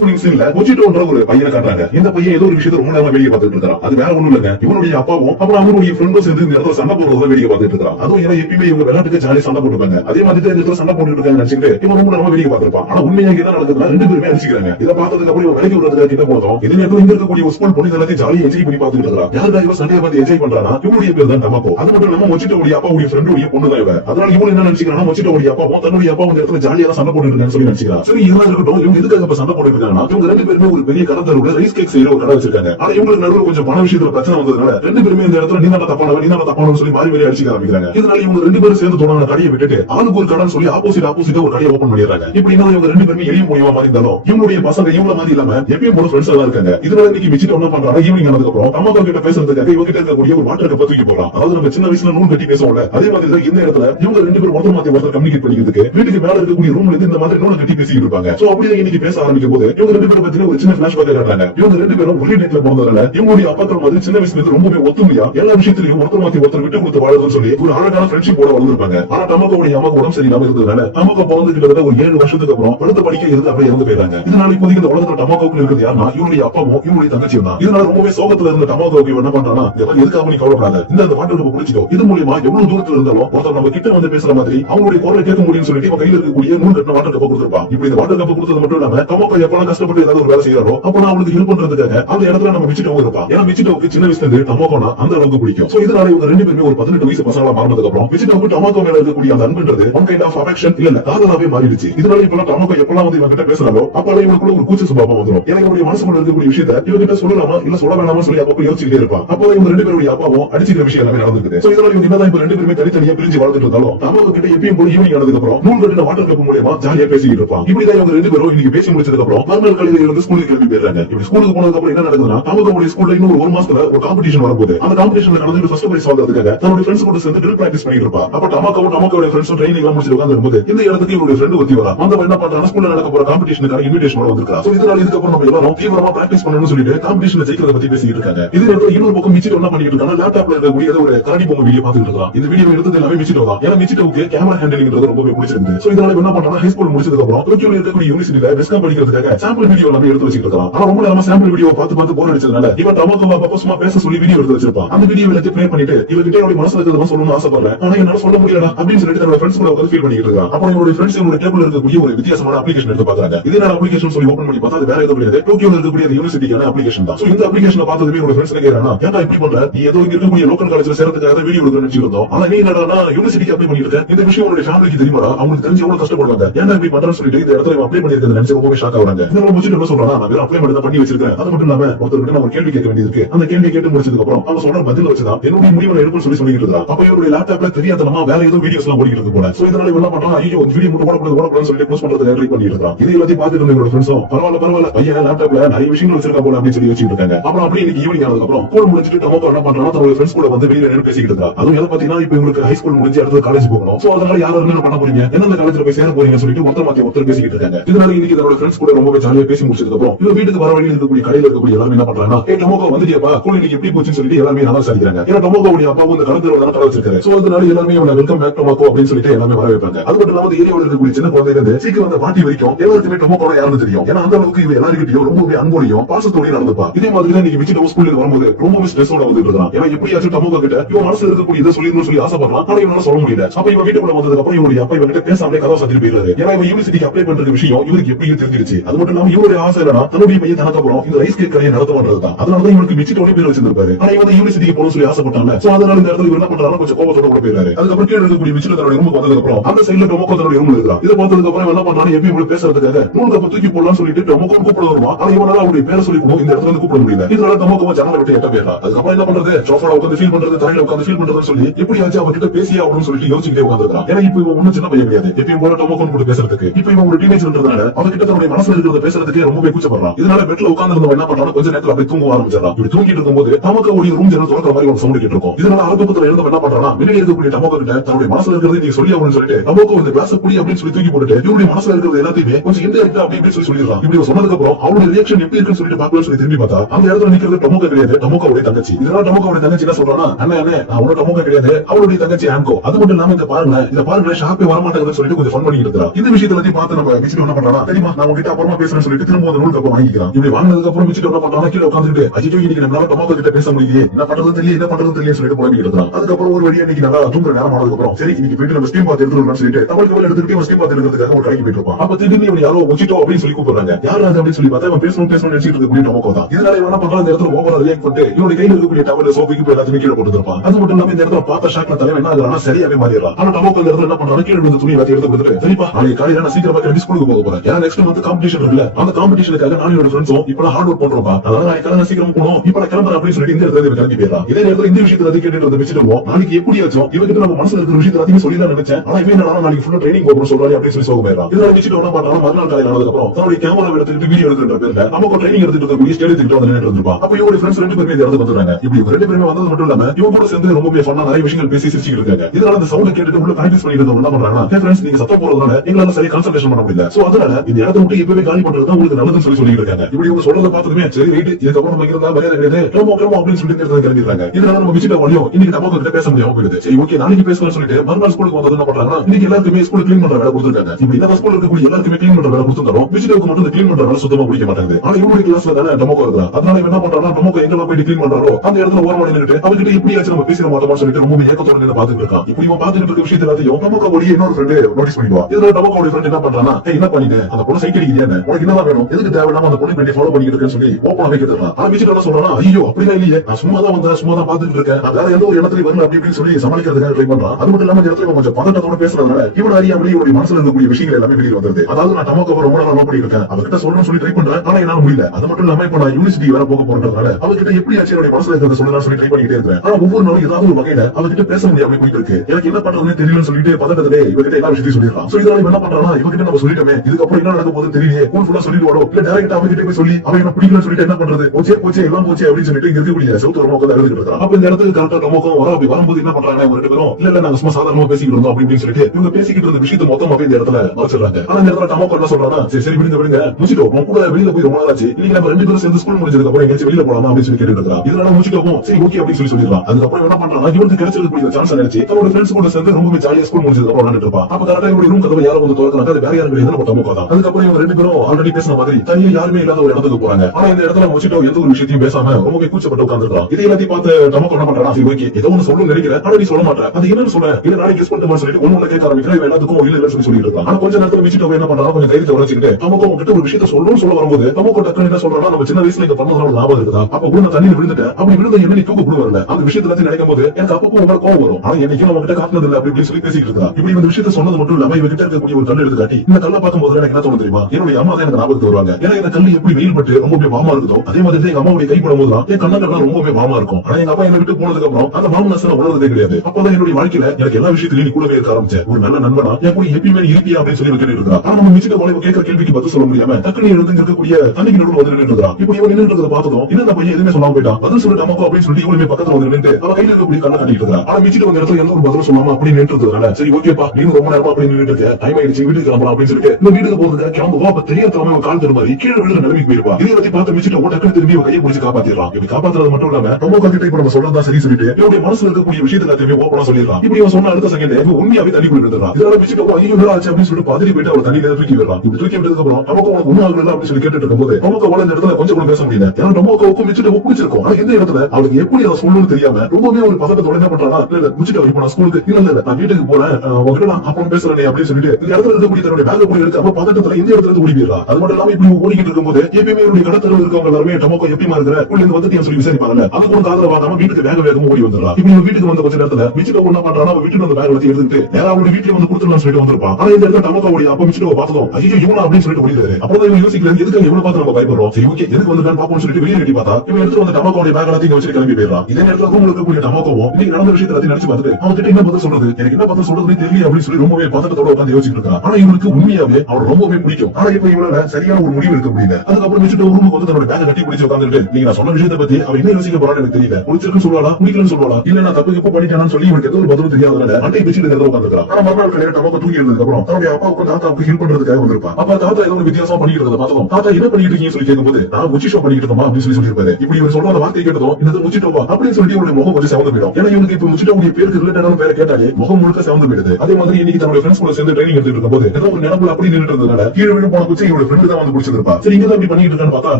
ஒரு பையனை காட்டுறாங்க. இந்த பையன் ஏதோ ஒரு விஷயத்தை ரொம்ப நேரமா வேடிக்கை பார்த்துட்டு இருக்கான். அது வேற ஒண்ணும் இல்லங்க, இவனுடைய அப்பாவும் அப்புறம் அவனுடைய ஃப்ரெண்டும் சேர்ந்து இந்த இடத்துல சண்டை போடுறத வேடிக்கை பார்த்துட்டு இருக்கான். அதுவும் ஏன்னா எப்பயுமே இவங்க விளையாட்டுக்கு ஜாலியா சண்டை போட்டுருப்பாங்க. அதே மாதிரி இந்த இடத்துல சண்டை போட்டுட்டு இருக்காங்க நினைச்சுட்டு இவன் ரொம்ப நேரமா வேடிக்கை பார்த்திருப்பான். ஆனா உண்மையாக என்ன நடக்குதுன்னா ரெண்டு பேருமே அடிச்சுக்கிறாங்க. இதை பார்த்ததுக்கு அப்புறம் இவன் விலைக்கு விடுறதுக்கு கிட்ட போதும். இதே நேரத்தில் இங்க இருக்கக்கூடிய ஸ்கூல் பொண்ணு எல்லாத்தையும் ஜாலியா என்ஜாய் பண்ணி பார்த்துட்டு இருக்கான். யாருக்கா இவன் சண்டையை பார்த்து என்ஜாய் பண்றானா இவனுடைய பேர் தான் டமாக்கோ. அது மட்டும் இல்லாம மொச்சிட்டோடைய அப்பாவுடைய ஃப்ரெண்டுடைய பொண்ணு தான் இவன். அதனால இவன் என்ன நினைச்சுக்கிறான், மொச்சிட்டோடைய அப்பாவும் தன்னுடைய அப்பா இந்த இடத்துல ஜாலியா சண்டை போட்டுட்டு இருக்கான்னு சொல்லி நினைச்சுக்கிறான். சரி இதெல்லாம் இருக்கட்டும், இவங்க எதுக்காக சண்டை போட்டுட்டு இருக்காங்கன்னா இவங்க ரெண்டு பேருமே ஒரு பெரிய கடத்தருவுல ரைஸ் கேக் செய்யற ஒரு கடை வச்சிருக்காங்க. ஆனா இவங்களுக்கு நடுவில் கொஞ்சம் பண விஷயத்துல பிரச்சனை வந்ததுனால ரெண்டு பேருமே இந்த இடத்துல நீ தப்பானவன் சொல்லி மாறி மாறி அடிச்சுக்க ஆரம்பிக்கிறாங்க. இதனால இவங்க ரெண்டு பேரும் சேர்ந்து தொடர்ந்து கடையை விட்டுட்டு ஆளுக்கு ஒரு கடன் சொல்லி ஆப்போசிட் ஒரு கடையை ஓபன் பண்ணிடுறாங்க. இப்படி இவங்க ரெண்டு பேருமே எளிய மூலியமா மாதிரி இருந்தாலும் இவங்களுடைய பசங்க இவங்கள மாதிரி இல்லாம எப்பயும் போல ஃப்ரெண்ட்ஸ் எல்லாம் இருக்காங்க. இதனால இன்னைக்கு மிச்சிட்டு என்ன பண்றாங்க, ஈவினிங் ஆனதுக்கு அப்புறம் டமாக்கோ கிட்ட பேசுறதுக்காக இவங்க கிட்ட இருக்கக்கூடிய ஒரு வாட்டர் கப்பை தூக்கி போறான். அதாவது நம்ம சின்ன வயசுல நூல் கட்டி பேசுவோம்ல, அதே மாதிரி தான் இந்த இடத்துல இவங்க ரெண்டு பேரும் ஒருத்தர் மாத்தி ஒருத்தர் கம்யூனிகேட் பண்ணிக்கிறதுக்கு வீட்டுக்கு மேல இருக்கக்கூடிய ரூம்ல இருந்து இந்த மாதிரி நூலை கட்டி பேசிட்டு இருப்பாங்க. சோ அப்படியே இன்னைக்கு பேச ஆரம்பிக்கும் போது இவங்க ரெண்டு பேரும் பத்தி ஒரு சின்ன பிளாஷ்பேக் காட்டுறாங்க. இவங்க ரெண்டு பேரும் ஒரே நேரத்துல போனதால இவங்களுடைய அப்பாக்கள் மாதிரி சின்ன வயசுல இருந்து ரொம்பவே ஒத்துமையா எல்லா விஷயத்திலையும் ஒருத்தர் மாத்தி ஒருத்தர் விட்டு கொடுத்து வாழறதுன்னு சொல்லி ஒரு அழகான ஃப்ரெண்ட்ஷிப் போட வளர்ந்துருப்பாங்க. ஆனா டமாக்கோடைய அம்மாக்கு உடம்பு சரியில்லாம இருந்ததுனால டமாக்கோ பிறந்து கிட்டத்தட்ட ஒரு 7 வருஷத்துக்கு அப்புறம் படுத்த படிக்க இருந்து அப்படியே இறந்து போயிறாங்க. இதனால இப்போதைக்கு இந்த உலகத்துல டமாக்கோக்கு இருக்கிறது யாருன்னா இவருடைய அப்பாவும் இவருடைய தங்கச்சியும் தான். இதனால ரொம்பவே சோகத்துல இருந்த டமாக்கோக்கு என்ன பண்றானா, எதுக்காக நீ கவலைப்படாத, இந்த வாட்டர் கப்பை குடிச்சிட்டோ, இது மூலியமா எவ்வளவு தூரத்துல இருந்தாலும் ஒருத்தர் நம்ம கிட்ட வந்து பேசுற மாதிரி அவங்களுடைய குரலை கேட்க முடியும்னு சொல்லிட்டு இவன் கையில இருக்கக்கூடிய நூல் கட்டின வாட்டர் கப்பை கொடுத்திருப்பான். இப்ப இந்த வாட்டர் கப்பை கொடுத்தது மட்டும் இல்லாம டமாக்கோ எப்பெல்லாம் கஷ்டப்பட்டு ஏதாவது ஒரு வேலை செய்யறாரோ அப்ப அவங்களுக்கு ஹெல்ப் பண்றதுக்காக அந்த இடத்துல நம்ம மிச்சிட்டோ இருப்பான். ஏன்னா மிச்சிட்டோக்கு சின்ன வயசுல இருந்து டமாக்கோனா அந்த அளவுக்கு பிடிக்கும். சோ இதனால இவங்க ரெண்டு பேருமே ஒரு 18 வயசு பசங்களா மாறினதுக்கு அப்புறம் மிச்சிட்டோக்கு டமாக்கோ மேல இருக்கக்கூடிய அந்த அன்புன்றது ஒன் கைண்ட் ஆஃப் அஃபெக்ஷன் இல்ல காதலாவே மாறிடுச்சு. இதனால இப்ப டமாக்கோ எப்பெல்லாம் வந்து இவங்க கிட்ட பேசுறாரோ அப்ப இவங்களுக்குள்ள ஒரு கூச்ச சுபாவம் வந்துடும். ஏன்னா இவருடைய மனசுக்குள்ள இருக்கக்கூடிய விஷயத்தை இவங்க கிட்ட சொல்லலாமா இல்ல சொல்ல வேணாமா சொல்லி அப்போ யோசிச்சுட்டே இருப்பான். அப்போ இவங்க ரெண்டு பேருடைய அப்பாவும் அடிச்சுக்கிற விஷயம் எல்லாமே நடந்துருக்கு. சோ இதனால இவங்க என்னதான் இப்ப ரெண்டு பேருமே தனித்தனியா பிரிஞ்சு வாழ்ந்துட்டு இருந்தாலும் டமாக்கோ கிட்ட எப்பயும் போல ஈவினிங் ஆனதுக்கு அப்புறம் நூல் கட்டின வாட்டர் கப் மூலமா ஜாலியா பேசிக்கிட்டு இருப்பான். இப்படிதான் இவங்க ரெண்டு பேரும் இன்னைக்கு பேசி முடிச்சதுக்கு அப்புறம் மறுநாள் காலையில இருந்து ஸ்கூலுக்கு கிளம்பி போயிடுறாங்க. இப்படி ஸ்கூலுக்கு போனதுக்கு அப்புறம் என்ன நடக்குதுன்னா டமாக்கோடைய ஸ்கூல்ல இன்னும் ஒரு மாசத்துல ஒரு காம்படிஷன் வரப்போகுது. அந்த காம்படிஷன்ல கலந்து ஃபர்ஸ்ட் பிரைஸ் வாங்குறதுக்காக தன்னுடைய ஃப்ரெண்ட்ஸ் கூட சேர்ந்து ட்ரில் பிராக்டிஸ் பண்ணிட்டு இருப்பா. அப்ப டமாக்கோட ஃப்ரெண்ட்ஸ் ட்ரைனிங் எல்லாம் முடிச்சு உட்கார்ந்து இருக்கும்போது இந்த இடத்துக்கு இவருடைய ஃப்ரெண்ட் ஒருத்தி வரா. அந்த என்ன பண்றாங்க, ஸ்கூல்ல நடக்க போற காம்படிஷனுக்கான இன்விடேஷன் வந்திருக்கா. சோ இதனால இதுக்கப்புறம் நம்ம எல்லாரும் தீவிரமா பிராக்டிஸ் பண்ணணும்னு சொல்லிட்டு காம்படிஷன்ல ஜெயிக்கிறத பத்தி பேசிட்டு இருக்காங்க. இதே நேரத்துல இன்னொரு பக்கம் மிச்சிட்டோ என்ன பண்ணிட்டு இருக்காங்க, லேப்டாப்ல இருக்கக்கூடிய ஒரு கரடி பொம்மை வீடியோ பார்த்துட்டு இருக்கான். இந்த வீடியோ எடுத்தது எல்லாமே மிச்சிட்டோ தான். ஏன்னா மிச்சிட்டோவுக்கு கேமரா ஹேண்டிலிங்ன்றது ரொம்பவே பிடிச்சிருக்கு. சோ இதனால என்ன பண்றாங்க, ஹை ஸ்கூல் முடிச்சதுக்கு அப்புறம் டோக்கியோல இருக்கக்கூடிய யூனிவர்சிட்டியில வெஸ்காம் படிக்கிறதுக்காக சாம்பிள் வீடியோ எல்லாமே எடுத்து வச்சிட்டு இருக்கான். ஆனா ரொம்ப நேரமா சாம்பிள் வீடியோ பார்த்து போர் அடிச்சதுனால இவன் டமாக்கோவா பப்பஸ்மா பேச சொல்லி வீடியோ எடுத்து வச்சிருப்பான். அந்த வீடியோ எல்லாத்தையும் ப்ளே பண்ணிட்டு இவர்கிட்ட என்னோட மனசுல இருக்கிறத சொல்லணும்னு ஆசைப்படுறேன், ஆனா என்னால சொல்ல முடியல அப்படின்னு சொல்லிட்டு தன்னோட ஃப்ரெண்ட்ஸ் கூட உட்கார்ந்து ஃபீல் பண்ணிட்டு இருக்கான். அப்போ இவருடைய ஃப்ரெண்ட்ஸ் இவருடைய டேபிள்ல இருக்கக்கூடிய ஒரு வித்தியாசமான அப்ளிகேஷன் எடுத்து பார்க்கறாங்க. இதனால அப்ளிகேஷன் சொல்லி ஓபன் பண்ணி பார்த்தா அது வேற எதுவும் கிடையாது, டோக்கியோல இருக்கக்கூடிய யூனிவர்சிட்டிக்கான அப்ளிகேஷன் தான். சோ இந்த அப்ளிகேஷனை பார்த்ததுமே இவருடைய ஃப்ரெண்ட்ஸ் கேக்குறாங்க, ஏன்டா இப்படி பண்ற, நீ ஏதோ இங்க இருக்கக்கூடிய லோக்கல் காலேஜ்ல சேர்றதுக்காக வீடியோ எடுக்கணும்னு நினைச்சிருந்தோம், ஆனா நீ என்னடா யூனிவர்சிட்டிக்கு அப்ளை பண்ணிட்டு இருக்க, இந்த விஷயம் உங்களுடைய ஃபேமிலிக்கு தெரியுமா, அவங்களுக்கு தெரிஞ்சு எவ்வளவு கஷ்டப்படுவாங்க, ஏன்டா இப்படி பண்றன்னு சொல்லிட்டு இந்த இடத்துல அப்ளை பண்ணிருக்கிறது நினைச்சு ரொம்பவே ஷாக் ஆகுறாங்க. இதனால முடிச்சுட்டு என்ன சொல்றானா, நான் வெறும் அப்ளை மட்டும் தான் பண்ணி வச்சிருக்கேன், அது மட்டும் இல்லாம ஒருத்தர் நான் ஒரு கேள்வி கேட்க வேண்டியது இருக்கு, அந்த கேள்வி கேட்டு முடிச்சதுக்கு அப்புறம் அவங்க சொல்ற பதில் வச்சுதான் என்னுடைய முடிவை எடுக்கணும்னு சொல்லிட்டு இருக்கான். அப்ப இவருடைய லேப்டாப்ல தெரியாதனமா வேற ஏதோ வீடியோஸ் எல்லாம் ஓடிட்டு இருக்கு போல. சோ இதனால என்ன பண்றான், ஐயோ இந்த வீடியோ மட்டும் ஓடக்கூடாதுன்னு சொல்லிட்டு க்ளோஸ் பண்றதுக்கு ட்ரை பண்ணிட்டு இருக்கான். இது எல்லாத்தையும் பார்த்துட்டு இருந்த இவரோட ஃப்ரெண்ட்ஸும் பரவாயில்ல பையன் லேப்டாப்ல நிறைய விஷயங்கள் வச்சிருக்கா போல அப்படின்னு சொல்லி வச்சிட்டு இருக்காங்க. அப்புறம் அப்படியே இன்னைக்கு ஈவினிங் ஆனதுக்கு அப்புறம் ஸ்கூல் முடிச்சிட்டு டமாக்கோ என்ன பண்றான், தன்னோட ஃப்ரெண்ட்ஸ் கூட வந்து வெளியில நின்று பேசிக்கிட்டு இருக்கா. அதுவும் எதை பாத்தீங்கன்னா இப்ப உங்களுக்கு ஹை ஸ்கூல் முடிஞ்சு அடுத்து காலேஜ் போகணும். சோ அதனால யாரும் என்ன பண்ண போறீங்க, எந்தெந்த காலேஜ்ல போய் சேர போறீங்க சொல்லிட்டு ஒருத்தர் பேசிக்கிட்டு இருக்காங்க. இதனால இன்னைக்கு தன்னோட ஃப்ரெண்ட்ஸ் கூட ரொம்ப ஜாலியா பேசி முடிச்சதுக்கு அப்புறம் இவங்க வீட்டுக்கு வர வழியில் இருக்கக்கூடிய கடையில இருக்கக்கூடிய எல்லாரும் என்ன பண்றாங்கன்னா, டமாக்கோ வந்துட்டியாப்பா, ஸ்கூல் இன்னைக்கு எப்படி போச்சுன்னு சொல்லிட்டு எல்லாமே நல்லா விசாரிக்கிறாங்க. ஏன்னா டமாக்கோவுடைய அப்பாவும் இந்த கடற்கரை தான் கடை வச்சிருக்காரு. சோ அதனால எல்லாருமே அவனை வெல்கம் பேக் டமாக்கோ அப்படின்னு சொல்லிட்டு எல்லாமே வர வைப்பாங்க. அது மட்டும் இல்லாம ஏரியாவில் இருக்கக்கூடிய சின்ன குழந்தைங்க இருந்து சீக்கிரம் அந்த பாட்டி வரைக்கும் எல்லாருக்குமே டமாக்கோ யாருன்னு தெரியும். ஏன்னா அந்த அளவுக்கு இவ எல்லாருக்கிட்டையும் ரொம்பவே அன்போடையும் பாசத்தோடையும் நடந்துப்பா. இதே மாதிரி தான் இன்னைக்கு மிச்சிட்டோ ஸ்கூல்ல வரும்போது ரொம்பவே ஸ்ட்ரெஸ்ஸோட வந்துட்டு இருக்கான். ஏன்னா எப்படியாச்சும் டமாக்கோ கிட்ட இவன் மனசுல இருக்கக்கூடிய இதை சொல்லி ஆசைப்படுறான், ஆனா இவனால சொல்ல முடியல. அப்ப இவன் வீட்டுக்குள்ள வந்ததுக்கு அப்புறம் இவருடைய அப்பா இவன் கிட்ட பேசாமலே கதவை சாத்திட்டு போயிடுறாரு. ஏன்னா இவன் யூனிவர்சிட்டிக்கு அப்ளை பண்ற விஷயம் இவருக்கு எப்படி தெரிஞ்சிருச்சு. அது மட்டும் இல்லாம இவருடைய ஆசை என்னன்னா தன்னுடைய பையன் தனக்கு அப்புறம் இந்த ரைஸ் கேக் கடையை நடத்த பண்றதுதான். அதனாலதான் இவனுக்கு மிச்சிட்டோட பேர் வச்சிருப்பாரு. ஆனா இவன் யூனிவர்சிட்டிக்கு போகணும்னு சொல்லி ஆசைப்பட்டாங்க. சோ அதனால இந்த இடத்துல என்ன பண்றாங்க, கொஞ்சம் கோபத்தோட கூட போயிறாரு. அதுக்கப்புறம் கீழே இருக்கக்கூடிய மிச்சிட்டோ தன்னுடைய ரூமுக்கு வந்ததுக்கு அப்புறம் அந்த சைடுல டமாக்கோ தன்னுடைய ரூம்ல இருக்கான். இதை பார்த்ததுக்கு அப்புறம் என்ன பண்றாங்க, எப்பயும் பேசுறதுக்காக நூல் கப்பை தூக்கி போடலாம்னு சொல்லிட்டு டமாக்கோ கூப்பிட வருவான். ஆனா இவனால அவருடைய பேரை சொல்லி இந்த இடத்துல இருந்து கூப்பிட முடியல. இதனால டமாக்கோ ஜன்னலை விட்டு எட்ட போயிடலாம். அதுக்கப்புறம் என்ன பண்றது, சோஃபால உட்கார்ந்து ஃபீல் பண்றது, தரையில உட்கார்ந்து ஃபீல் பண்றதுன்னு சொல்லி எப்படியாச்சும் அவர்கிட்ட பேசியா அப்படின்னு சொல்லிட்டு யோசிச்சுட்டே உட்கார்ந்துருக்கான். ஏன்னா இப்ப இவன் ஒன்னும் சின்ன பையன் கிடையாது, எப்பயும் போல டமாக்கோ கூட பேசுறதுக்கு. இப்ப இவன் ஒரு டீனேஜர்ன்றதுனால அவர்கிட்ட தன்னுடைய மனசுல இருக்கிறத பேசுறதுக்கே ரொம்ப கூச்சப்படுறான். இதனால பெட்ல உட்கார்ந்து என்ன பண்றான், கொஞ்ச நேரத்துல அப்படியே தூங்க ஆரம்பிச்சிடறான். இப்படி தூங்கிட்டு இருக்கும்போது டமாக்கோவுடைய ரூம் ஜன்னல் திறக்கிற மாதிரி ஒரு சவுண்ட் கேட்டு இருக்கும். இதனால ஆரம்பத்துல எழுந்து என்ன பண்றான், வெளியே இருக்கக்கூடிய டமாக்கோ கிட்ட தன்னுடைய மனசுல இருக்கிறது நீங்க சொல்லி அப்படின்னு சொல்லிட்டு டமாக்கோ இந்த கிளாஸ் குடி அப்படின்னு சொல்லி தூக்கி போட்டுட்டு இவருடைய மனசுல இருக்கிறது எல்லாத்தையுமே கொஞ்சம் இன்டெரக்டா அப்படின்னு சொல்லி சொல்லிடுறான். இப்படி சொன்னதுக்கு அப்புறம் அவருடைய ரியாக்ஷன் எப்படி இருக்குன்னு சொல்லிட்டு பாக்கலாம்னு சொல்லி திரும்பி பார்த்தா அந்த இடத்துல நிக்கிறது டமாக்கோ கிடையாது, டமாக்கோவுடைய தங்கச்சி. இதனால டமாக்கோவுடைய தங்கச்சி என்ன சொல்றானா, அண்ணே நான் உன்னோட டமாக்கோ கிடையாது, அவருடைய தங்கச்சி ஆம்கோ. அது மட்டும் இல்லாம இந்த பாருங்க ஷாப்பே வரமாட்டேங்குதுன்னு சொல்லிட்டு கொஞ்சம் ஃபன் பண்ணிட்டு இருக்கா. இந்த விஷயத்தை பார்த்து நம்ம மிச்சிட்டோ என்ன பண்றானா, தெரியுமா நான் உங்ககிட்ட அப்புறமா பேசுறேன்னு சொல்லிட்டு திரும்ப அந்த நூல் கப்ப வாங்கிக்கிறான். இப்படி வாங்கினதுக்கு அப்புறம் மிச்சிட்டு என்ன பண்றான், கீழே உட்காந்துட்டு ஐயோ இன்னைக்கு நம்மளால டொமாக்கோ கிட்ட பேச முடியலையே, என்ன பண்றது தெரியல சொல்லிட்டு புலம்பிட்டு இருக்கான். அதுக்கப்புறம் ஒரு வழியா இன்னைக்கு நல்லா தூங்குற நேரம் ஆனதுக்கு அப்புறம் சரி இன்னைக்கு போயிட்டு நம்ம ஸ்டீம் பாத் எடுத்துட்டு சொல்லிட்டு தமிழ் எடுத்துக்கிட்டு ஸ்டீம் பாத் எடுக்கிறதுக்காக ஒரு கடைக்கு போயிட்டு இருப்பான். அப்ப திடீர்னு இவன் யாரோ முச்சிட்டோ அப்படின்னு சொல்லி கூப்பிடுறாங்க. யாரு அது அப்படின்னு சொல்லி பார்த்தா இவன் பேசணும் நினைச்சிட்டு இருக்கக்கூடிய டொமாக்கோ தான். இதனால இவன் என்ன பண்றான், இந்த இடத்துல ஓவரா ரியாக்ட் பண்ணிட்டு இவனுடைய கையில இருக்கக்கூடிய டவல் சோப்புக்கு எல்லாத்தையுமே கீழே போட்டு இருப்பான். அது மட்டும் இல்லாம இந்த இடத்துல பார்த்த ஷாக்ல தலைவன் என்ன ஆகுறானா சரியாவே மாறிடுறான். ஆனா டொமாக்கோ இந்த இடத்துல என்ன பண்றான், கீழே விழுந்த துணி எல்லாத்தையும் எடுத்து கொடுத்துட்டு சரிப்பா நாளைக்கு காலையில நான் சீக்கிரமா கிளம்பி ஸ்கூலுக்கு போக போறேன். ஏன்னா நெக்ஸ்ட் வந்து காம்படிஷன் இருக்குல்ல, அந்த காம்படிஷனுக்காக நான் என்னோட ஃப்ரெண்ட்ஸும் இப்ப ஹார்ட் ஒர்க் பண்றோம். அதனால நான் சீக்கிரம் போகணும், இப்ப நான் கிளம்புறேன் அப்படின்னு சொல்லிட்டு இந்த இடத்துல கிளம்பி போயிடலாம். இதே நேரத்தில் இந்த விஷயத்தை அதை கேட்டுட்டு வந்து வச்சுட்டு நாளைக்கு எப்படியாச்சும் இவங்கிட்ட நம்ம மனசுல இருக்கிற விஷயத்தை எல்லாத்தையும் சொல்லி தான் நினைச்சேன். ஆனா இவன் நாளைக்கு ஃபுல்லா ட்ரைனிங் போகணும் சொல்றாரு அப்படின்னு சொல்லி சோகம் போயிடலாம். இதனால வச்சுட்டு என்ன பண்றாங்க, மறுநாள் காலையில ஆனதுக்கு அப்புறம் தன்னுடைய கேமரா எடுத்துட்டு வீடியோ எடுத்துட்டு பேர்ல நமக்கு ட்ரைனிங் எடுத்துட்டு இருக்கக்கூடிய ஸ்டேஜ் எடுத்துட்டு வந்து நின்னுட்டு இருப்பான். அப்ப இவங்க ஃப்ரெண்ட்ஸ் ரெண்டு பேருமே இந்த இடத்துக்கு வந்துறாங்க. இப்படி இவங்க ரெண்டு பேருமே வந்தது மட்டும் இல்லாம இவங்க கூட சேர்ந்து ரொம்பவே ஃபன்னா நிறைய விஷயங்கள் பேசி சிரிச்சிட்டு இருக்காங்க. இதனால அந்த சவுண்ட் கேட்டுட்டு உள்ள பிராக்டிஸ் பண்ணிட்டு இருந்தவங்க என்ன பண்றாங்கன்னா, ஃப்ரெண்ட்ஸ் நீங்க சத்தம் போடுறதுனால எங்களால சரியா கான்சன்ட்ரேஷன் பண்ண முடியல, சோ அதனால இந்த இடத்தை மட்டும் எப்பவே காலி பண்றது தான் உங்களுக்கு நல்லதுன்னு சொல்லிட்டு இருக்காங்க. இப்படி இவங்க சொல்றத பார்த்ததுமே சரி ரைட் இதுக்கப்புறம் நம்ம இருந்தா மரியாதை கிடையாது கிளம்போ அப்படின்னு சொல்லிட்டு கிளம்பிடுறாங்க. இதனால நம்ம விசிட்ட வழியும் இன்னைக்கு டொமாக்கோ கிட்ட பேச முடியாம போயிடுது. சரி ஓகே நாளைக்கு பேசலாம்னு சொல்லிட்டு மறுநாள் ஸ்கூலுக்கு வந்து என்ன பண்றாங்கன்னா, இன்னைக்கு எல்லாருக்குமே ஸ்கூல் கிளீன் பண்ற வேலை கொடுத்துருக்காங்க. இப்படி இந்த ஸ்கூல்ல இருக்கக்கூடிய எல்லாருக்குமே கிளீன் பண்ற வேலை கொடுத்துருந்தோம், விசிட்டருக்கு மட்டும் கிளீன் பண்ற வேலை சுத்தமா பிடிக்க மாட்டாங்க. ஆனா இவனுடைய கிளாஸ்ல தானே டொமாக்கோ இருக்கிறான். அதனால என்ன பண்றாங்கன்னா, டொமாக்கோ எங்கெல்லாம் போய் கிளீன் பண்றாரோ அந்த இடத்துல ஓரமா நின்னுட்டு அவர்கிட்ட எப்படியாச்சும் நம்ம பேசிட மாட்டோம்னு சொல்லிட்டு ரொம்ப ஏக்கத்தோட நின்று பாத்துட்டு இருக்கான். இப்படி இவன் பாத்துட்டு இருக்க விஷயத்தை எல்லாத்தையும் டொமாக்கோ ஓடி இன்னொரு ஃப்ரெண்டு நோட்டீஸ் பண்ணிடுவான். இதனால டொமாக்கோட ஃப்ரெண்ட் என்ன பண்றானா, என்ன பண்ணிட்டு அந்த பொண்ணு சைட் அடிக்கிறியா, உனக்கு என்ன வேணும், எதுக்கு தேவையில்லாம அந்த பொண்ணு ஃபாலோ பண்ணிட்டு இருக்கேன்னு சொல்லி ஓப்பனா வைக்கிறான். ஆனா விசிட் என்ன சொல்றானா, ஐயோ அப்படிலாம் இல்லையே, நான் சும்மா தான் வந்தேன், சும்மா தான் பாத்துட்டு இருக்கேன், நான் வேற எந்த ஒரு இடத்துல வரல அப்படி இப்படின்னு சொல்லி சமாளிக்கிறதுக்காக ட்ரை பண்றான். அது மட்டும் இல்லாம இந்த இடத்துல கொஞ்சம் பதட்டத்தோட பேசுறதுனால இவன் அறியாமலே இவருடைய மனசுல இருக்கக்கூடிய விஷயங்கள் எல்லாமே வெளியே வந்துருது. அதாவது நான் டொமாக்கோ ரொம்ப நாள் நோட் பண்ணிருக்கேன், அவர்கிட்ட சொல்லணும்னு சொல்லி ட்ரை பண்றேன், ஆனா என்னால முடியல. அது மட்டும் இல்லாம இப்ப நான் யூனிவர்சிட்டி வர போக போறதுனால அவர்கிட்ட எப்படியாச்சும் என்னுடைய மனசுல இருக்கிறத சொல்லலாம் சொல்லி ட்ரை பண்ணிட்டே இருக்கேன். ஆனா ஒவ்வொரு நாளும் ஏதாவது ஒரு வகையில அவர்கிட்ட பேச முடியாம போயிட்டு இருக்கு. எனக்கு என்ன பண்றதுன்னு தெரியலன்னு சொல்லிட்டு பதட்டத்திலே இவர்கிட்ட எல்லா விஷயத்தையும் சொல்லிடலாம். சோ இதனால என்ன பண்றானா, இவர்கிட்ட நம்ம சொல்லிட்டோமே இதுக்கப்புறம் என்ன நடக்க போகுதுன்னு தெரியலையே, ஊர் ஃபுல்லா சொல்லிட்டு வரோம் இல்ல டைரக்டா அவர்கிட்ட போய் சொல்லி அவன் என்ன பிடிக்கலன்னு சொல்லிட்டு என்ன பண்றது, போச்சே எல்லாம் போச்சே அப்படின்னு சொல்லிட்டு இங்க இருக்கக்கூடிய செவுத்து ரொம்ப எழுதிட்டு இருக்கான். அப்ப இந்த இடத்துக்கு கரெக்டா டொமாக்கோ வர அப்படி வரும்போது என்ன பண்றாங்க, இவங்க ரெண்டு பேரும் இல்ல நாங்க சும்மா சாதாரணமா பேசிக்கிட்டு இருந்தோம் அப்படின்னு சொல்லிட்டு இவங்க பேசிக்கிட்டு இருந்த விஷயத்தை மொத்தமாவே இந்த இடத்துல மறைச்சிடறாங்க. ஆனா இந்த இடத்துல டொமாக்கோ என்ன சொல்றானா, சரி விடுங்க முடிச்சிட்டோம், உன் கூட வெளியில போய் ரொம்ப நாளாச்சு, இன்னைக்கு நம்ம ரெண்டு பேரும் சேர்ந்து ஸ்கூல் முடிஞ்சதுக்கு அப்புறம் எங்கேயாச்சும் வெளியில போலாமா அப்படின்னு சொல்லி கேட்டு இருக்கான். இதனால முடிச்சிட்டோம் சரி ஓகே அப்படின்னு சொல்லிடுறான். அதுக்கப்புறம் என்ன பண்றானா, இவனுக்கு கிடைச்சிருக்கக்கூடிய சான்ஸ் நினைச்சு தன்னோட ஃப்ரெண்ட்ஸ் கூட சேர்ந்து ரொம்ப ஜாலியா ஸ்கூல் முடிஞ்சதுக்கு அப்புறம் விளையாட்டு இருப்பான். அப்ப கரெக்டா இவருடைய ரூம் கதவை யாரும் வந்து திறக்கிறாங்க, அது வேற யாரும் கிடையாது நம்ம டொமாக்கோ தான். அதுக்கப்புறம் இவங்க ரெண்டு பேரும் ஆல்ரெடி பேசின மாதிரி தனியா யாருமே இல்லாத ஒரு இடத்துக்கு போறாங்க. ஆனா இந்த இடத்துல முடிச்சிட்டோ எந்த ஒரு விஷயத்தையும் பேசாம ரொம்பவே கூச்சப்பட்டு உட்கார்ந்துருக்கான். இதை எல்லாத்தையும் பார்த்து டொமாக்கோ என்ன பண்றானா, சரி ஓகே ஏதோ ஒன்னு சொல்லணும்னு நினைக்கிறேன், ஆனா நீ சொல்ல மாட்டேன், அது என்னன்னு சொல்ல இல்ல நாளைக்கு கெஸ் பண்ணிட்டு சொல்லிட்டு ஒண்ணு கேட்க ஆரம்பிக்கிறேன். இவன் எல்லாத்துக்கும் இல்ல சொல்லிட்டு இருக்கான். ஆனா கொஞ்ச நேரத்துல முடிச்சிட்டோ என்ன பண்றான், கொஞ்சம் தைரியத்தை உழைச்சிட்டு டொமாக்கோ கிட்ட ஒரு விஷயத்தை சொல்லணும்னு சொல்ல வரும்போது டொமாக்கோ டக்குனு என்ன சொல்றானா, நம்ம சின்ன வயசுல இங்க பண்ணதுனால லாபம் இருக்குதா, அப்ப கூட நான் தண்ணியில விழுந்துட்டேன், அப்படி விழுந்த என்ன நீ தூக்க கூட வரல, அந்த விஷயத்தை எல்லாத்தையும் நினைக்கும் போது எனக்கு அப்பப்போ உங்களோட கோவம் வரும், ஆனா என்னைக்கும் நம்ம கிட்ட காட்டினது இல்ல அப்படி சொல்லி பேசிட்டு இருக்கா. இப்படி இந்த விஷயத்தை சொன்னது மட்டும் இல்லாம இவ கிட்ட இருக்கக்கூடிய ஒரு கல் எடுத்து காட்டி இந்த கல்லை பார்க்கும் போது எனக்கு என்ன தோணும் தெரியுமா, என்னுடைய அம்மா தான் எனக்கு ஞாபகத்துக்கு வருவாங்க. ஏன்னா இந்த கல் எப்படி வெயில் பட்டு ரொம்பவே வாமா இருக்குதோ அதே மாதிரி எங்க அம்மாவுடைய கை படும் போதுதான் என் கண்ணங்கள்லாம் ரொம்பவே வாமா இருக்கும். ஆனா எங்க அப்பா என்ன விட்டு போனதுக்கு அப்புறம் அந்த மாமனசை உணர்றதே கிடையாது. அப்பதான் என்னுடைய வாழ்க்கையில எனக்கு எல்லா விஷயத்திலையும் கூடவே இருக்க ஆரம்பிச்சேன். ஒரு நல்ல நண்பனா என் கூட எப்பயுமே இருப்பியா அப்படின்னு சொல்லி கேட்டு இருக்கா. ஆனா நம்ம மிச்சிட்ட போல கேட்கிற கேள்விக்கு பதில் சொல்ல முடியாம டக்குனு எழுந்து இருக்கக்கூடிய தண்ணிக்கு நடுவில் வந்து நின்று இருக்கா. இப்ப இவன் நின்று பார்த்ததும் என்ன பையன் எதுவுமே சொல்லாம போயிட்டான். பதில் சொல்லிட்டு நமக்கு அப்படின்னு சொல்லி இவனுமே பக்கத்துல வந்து நின்று அவன் கையில இருக்கக்கூடிய கண்ணை கட்டிட்டு இருக்கா. ஆனா மிச்சிட்டு ஒரு இடத்துல எந்த ஒரு பதில் சொல்லாம அப்படி நின்றுறதுனால சரி ஓகேப்பா நீ ரொம்ப நேரமா அப்படி நின்று இருக்க, டைம் ஆயிடுச்சு வீட்டுக்கு கிளம்பலாம் அப்படின்னு சொல்லிட்டு இந்த வீட்டுக்கு போறதுக்கு கிளம்புவா. அப்ப தெரியாத கால் தருமாறி கீழே விழுந்த நிலைமைக்கு போயிருப்பா. இதை பத்தி பார்த்து மிச்சிட்டு டக்குனு திரும்பி கையை பிடிச்சு காப்பாத்திடலாம். இப்படி காப்பாத்துறது மட்டும் இல்லாம டொமாக்கோ கிட்ட இப்ப நம்ம சொல்றதா சரி சொல்லிட்டு இவருடைய மனசுல இருக்கக்கூடிய விஷயத்தை எல்லாத்தையுமே ஓப்பனா சொல்லிடலாம். இப்படி அவன் சொன்ன அடுத்த செகண்ட் உண்மையாவே தண்ணி விழுந்துறான். இதனால மிச்சிட்டு ஐயோ ஆச்சு அப்படின்னு சொல்லிட்டு பதறி போயிட்டு அவர் தண்ணியில தூக்கி விடுறான். இப்படி தூக்கி விட்டதுக்கு அப்புறம் நமக்கு உனக்கு ஒண்ணு ஆகல அப்படின்னு சொல்லி கேட்டுட்டு இருக்கும்போது டொமாக்கோ இந்த இடத்துல கொஞ்சம் கூட பேச முடியல. ஏன்னா டொமாக்கோவுக்கும் மிச்சிட்டு பிடிச்சிருக்கும். ஆனா இந்த இடத்துல அவளுக்கு எப்படி அதை சொல்லணும்னு தெரியாம ரொம்பவே ஒரு பதட்டத்தோட என்ன பண்றானா, இல்ல மிச்சிட்டு இப்ப நான் ஸ்கூலுக்கு இல்ல நான் வீட்டுக்கு போறேன் உங்ககிட்ட நான் அப்புறம் பேசுறேன் அப்படின்னு சொல்லிட்டு இந்த இடத்துல இருக்கக்கூடிய தன்னுடைய பேக் கூட எடுத்து அப்ப பதட்டத்துல இந்த இடத்துல ஓடி போயிடலாம். அது மட்டும் இல்லாம இப்படி ஓடிக்கிட்டு இருக்கும்போது எப்பயுமே இவருடைய கடத்தல இருக்கவங்க எல்லாருமே டொமாக்கோ எப்படிமா இருக்கிற உள்ள இருந்து வந்துட்டு சொல்லி விசாரிப்பாங்கல்ல, அதுக்கு ஒரு காதல பார்க்காம வீட்டுக்கு வேகமா ஓடி வந்துடுறான். இப்படி வீட்டுக்கு வந்த கொஞ்ச நேரத்துல மிச்சிட்டு என்ன பண்றானா, வீட்டுக்கு வந்து பேக் எடுத்து எடுத்துட்டு நேரா அவருடைய வீட்டுல வந்து கொடுத்துடலாம் சொல்லிட்டு வந்திருப்பான். ஆனா இந்த இடத்துல டொமாக்கோ ஓடி அப்ப மிச்சிட்டு பார்த்ததும் ஐயோ இவனா அப்படின்னு சொல்லிட்டு ஓடிடுறாரு. அப்பதான் இவன் யோசிக்கிறது எதுக்கு இவனை பார்த்து நம்ம பயப்படுறோம், சரி ஓகே எதுக்கு வந்து பாப்போம்னு சொல்லிட்டு வெளியே கட்டி பார்த்தா இவன் எடுத்து வந்து டொமாக்கோடைய பேக் எல்லாத்தையும் வச்சு கிளம்பி போயிடறான். இதே நேரத்துல ரூம்ல இருக்கக்கூடிய டொமாக்கோவும் இன்னைக்கு நடந்த விஷயத்தை எல்லாத்தையும் நினைச்சு பார்த்துட்டு அவங்க கிட்ட என்ன பதில் சொல்றது, எனக்கு என்ன பதில் சொல்றதுன்னு தெரியல அப்படின்னு சொல்லி ரொம்பவே பதட்டத்தோட உட்காந்து யோசிச்சுட்டு இருக்கான். ஆனா இவனுக்கு உண்மையாவே அவர் ரொம்பவே பிடிக்கும். ஆனா இப்ப இவனால சரியான ஒரு முடிவு எடுக்க முடியல. அதுக்கப்புறம் மிச்சிட்டு ரூமுக்கு வந்து தன்னோட பேக் கட்டி பிடிச்சு உட்காந்துட்டு நீங்க நான் சொன்ன விஷயத்தை பத்தி அவன் என்ன யோசிக்க போறான்னு எனக்கு தெரியல, முடிச்சிருக்குன்னு சொல்லுவாளா முடிக்கலன்னு சொல்லுவாளா இல்ல நான் தப்பு எப்ப பண்ணிட்டானு சொல்லி இவனுக்கு எந்த ஒரு பதிலும் தெரியாதனால அட்டை பிடிச்சிட்டு நேரத்தில் உட்காந்துருக்கான். ஆனா மறுநாள் கலையில டொமாக்கோ தூங்கி இருந்ததுக்கு அப்புறம் தன்னுடைய அப்பாவுக்கு தாத்தாவுக்கு ஹெல்ப் பண்றதுக்காக வந்திருப்பான். அப்ப தாத்தா ஏதோ ஒரு வித்தியாசமா பண்ணிட்டு இருந்ததை பார்த்தோம். தாத்தா என்ன பண்ணிட்டு இருக்கீங்கன்னு சொல்லி கேட்கும்போது நான் முச்சிஷோ பண்ணிட்டு இருக்கோமா அப்படின்னு சொல்லியிருப்பாரு. இப்படி இவர் சொல்ற வார்த்தை கேட்டதும் இந்த முச்சிட்டோவா அப்படின்னு சொல்லிட்டு இவருடைய முகம் கொஞ்சம் சிவந்து போயிடும். ஏன்னா இவனுக்கு இப்ப முச்சிட்டோவுடைய பேருக்கு ரிலேட்டடான பேரை கேட்டாலே முகம் முழுக்க சிவந்து போயிடுது. அதே மாதிரி இன்னைக்கு தன்னுடைய ஃப்ரெண்ட்ஸ் கூட சேர்ந்து ட்ரைனிங் எடுத்துட்டு இருக்கும் போது ஏதோ ஒரு நினைப்புல அப்படி நின்றுட்டு இருந்ததுனால கீழே விழு போன குச்சி இவரோட ஃப்ரெண்ட் தான் வந்து பிடிச்சிருப்பா. சரி இங்க தான் இப்படி பண்ணிட்டு இருக்கான்னு பார்த்தா